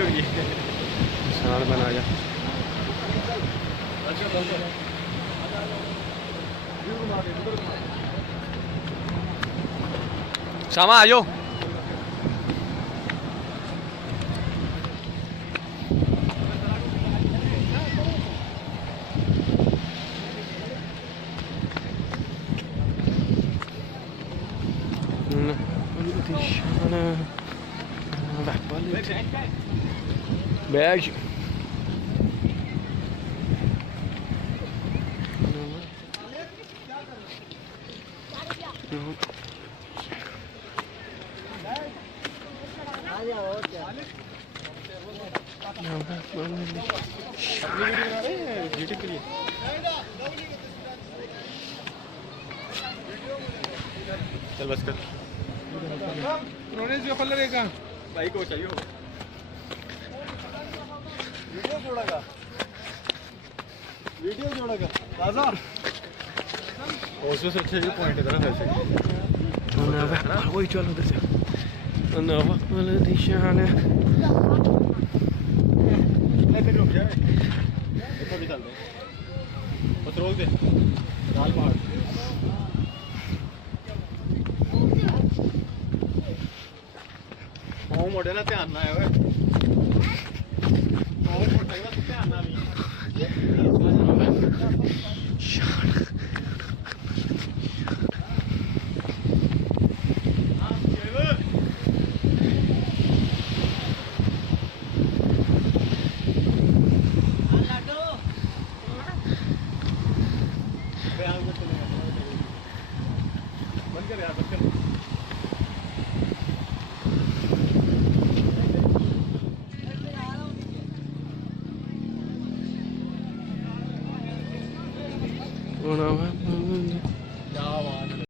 होगी। साल बना जा शामा आ जाओ। बैग चल बस कर भाई को चाहिए होगा वीडियो जोड़ेगा राजा उसमें सबसे अच्छे पॉइंट इधर है वही चल उधर से नवा वाला दिशान ऐसे रुक जाए इधर भी चल दे बस रोक दे लाल पहाड़ ਉਹ ਮੋੜੇ ਨਾਲ ਧਿਆਨ ਨਾ ਆਏ ਓਏ ਉਹ ਮੋਟਾ ਇਹਦਾ ਧਿਆਨ ਨਾਲ ਨਹੀਂ बंद कर यार बंद कर Una